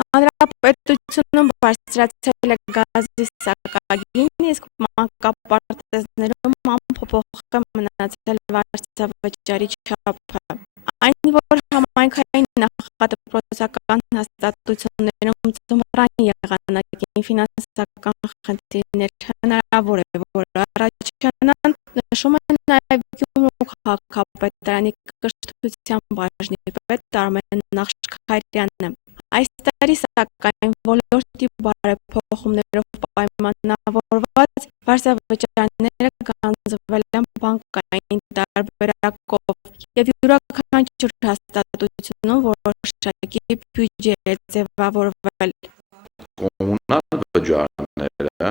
Հանրապետությունում բարձրացել է գազի սակագին, իսկ մանկապարտեզներում անփոփոխ է մնացել վարձավճարի չափը։ Այն, որ համայնքային նախադպրոցական հաստատություններում ձմռան եղանակին ֆինանսական խնդիրներ հնարավոր է, որ առաջանան, նշում է նաև Գյումրու քաղաքապետարանի կրթության բաժնի պետ Արմեն Նախշքարյանը։ Այս տարի, սակայն, ոլորտի բարեփոխումներով պայմանավորված վարձավճարները գանձվել են բանկային տարբերակով, և յուրաքանչյուր հաստատությունում որոշակի բյուջե է ձևավորվել։ Կոմունալ վճարները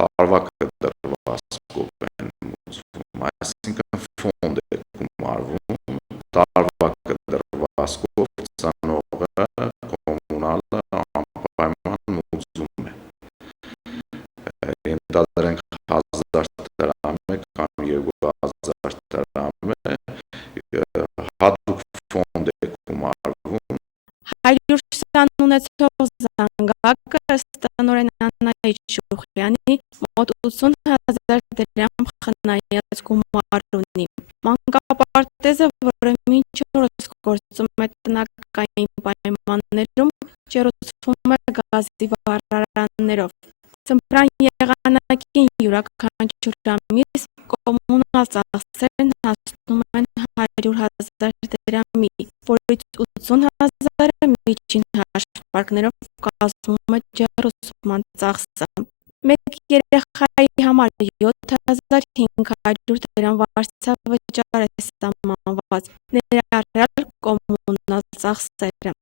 տարվա կտրվածքով են մուծվում, այսինքն ֆոնդ է գումարվում, տարվա կտրվածքով ծնողը կոմունալը անպայման մուծում է։ Ենթադրենք 1000 դրամ է կամ 2000 դրամ է, հատուկ ֆոնդ է գումարվում։ 120 ունեցող զանգակը ըստ տնօրեն Աննայի Շուխյանի մոտ 80,000 դրամ խնայած գումար ունի։ Մանկապարտեզը, որը մինչ օրս գործում է տնական պայմաններում, ջեռուցվում է գազի վառարաններով։ Ձմռան եղանակին յուրաքանչյուր ամիս կոմունալ ծախսերն հասնում են 100,000 դրամի, որից 80,000-ը միջին հաշվարկներով կազմում է ջեռուցման ծախսը։ Մեկ երեխայի համար 7,500 դրամ վարձավճար է սահմանված, ներառյալ կոմունալ ծախսերը։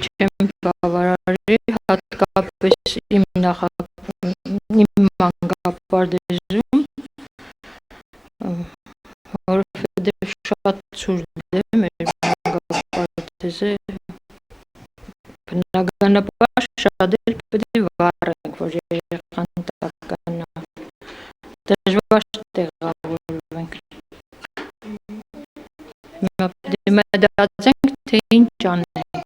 Չեմ բավարարի, հատկապես իմ մանկապարտեզում, որովհետև շատ ցուրտ է մեր մանկապարտեզը, բնականաբար շատ էլ պետք է վառենք, որ երեխան տականա, դժվար տեղավորվենք։ Մտածենք, թե ինչ անենք։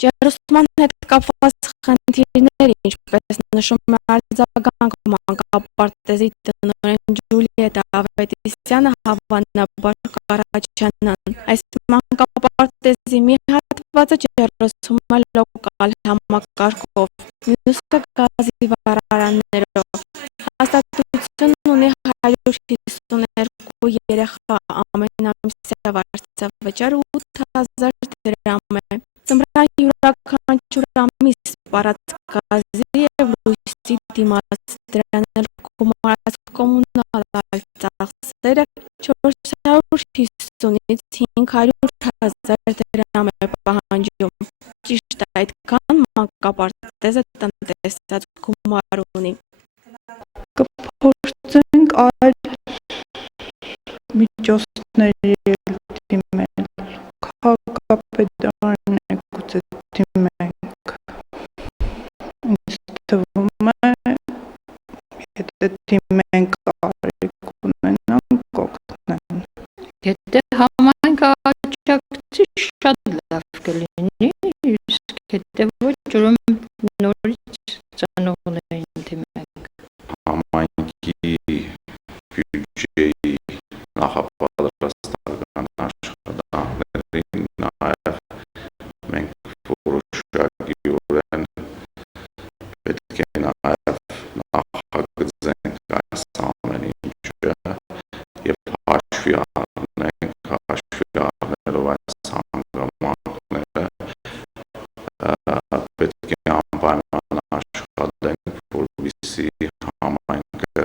Ջեռուցման հետ կապված խնդիրներ, ինչպես նշում է արձագանք մանկապարտեզի տնօրեն Ջուլիետա Ավետիսյանը, հավանաբար կառաջանան։ Այս մանկապարտեզի մի հատվածը ջեռուցվում է լոկալ համակարգով, մյուսը գազի վառարաններով։ Հաստատությունն ունի 152 երեխա, ամենամսյա վարձավճարը 8,000 դրամ է։ Ձմռան յուրաքանչյուր ամիս պարած գազի և լույսի դիմաց դրան էլ գումարած կոմունալ ծախսերը 450-ից 500,000 դրամ է պահանջում։ Ճիշտ այդքան մանկապարտեզը տնտեսած գումար ունի։ Կփորձենք այլ միջոցների դիմել, քաղաքապետարան է գուցե դիմենք, ինձ թվում է, եթե դիմենք կարիք ունենան կօգնեն։ Եթե համայնքը աջակցի, շատ լավ կլինի, իսկ եթե ոչ, ուրեմն նորից ծնողներին դիմենք։ Համայնքի բյուջեի նախապատրաստական աշխատանքներին նաև մենք որոշակիորեն պետք է նաև նախագծենք այս ամեն ինչը և հաշվի առնելով այս հանգամանքները, պետք է անպայման աշխատենք, որպեսզի համայնքը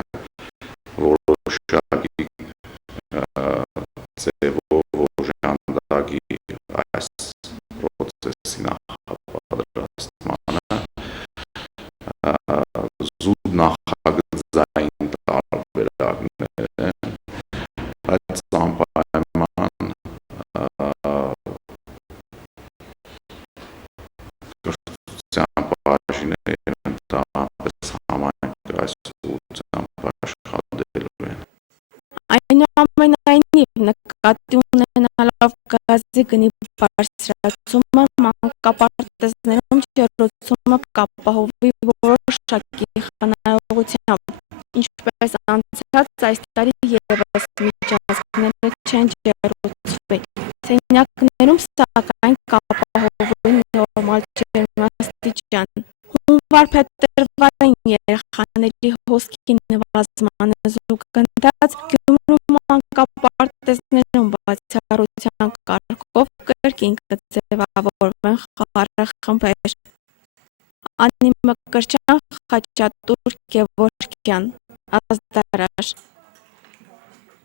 որոշակի ձևով օժանդակի այս պրոցեսի նախապատրաստմանը, զուտ նախագծային տարբերակներ են, բայց անպայման կրթության բաժինը և ընդհանրապես համայնքը այս ուղղությամբ աշխատելու են։ Այնուամենայնիվ, նկատի ունենալով գազի գնի բարձրացումը, մանկապարտեզներում ջեռուցումը կապահովվի որոշակի խնայողությամբ, ինչպես անցած այս տարի ևս միջանցքները չեն ջեռուցվի։ Սենյակներում սակայն կապահովվի նորմալ ջերմաստիճան։ Հունվար-փետրվարին երեխաների հոսքի նվազման զուգընթաց Գյումրու մանկապարտեզներում բացառության կարգով կրկին կձևավորվեն խաղառախմբեր։ Անի Մկրտչյան, Խաչատուր Գևորգյան, Ազդարար։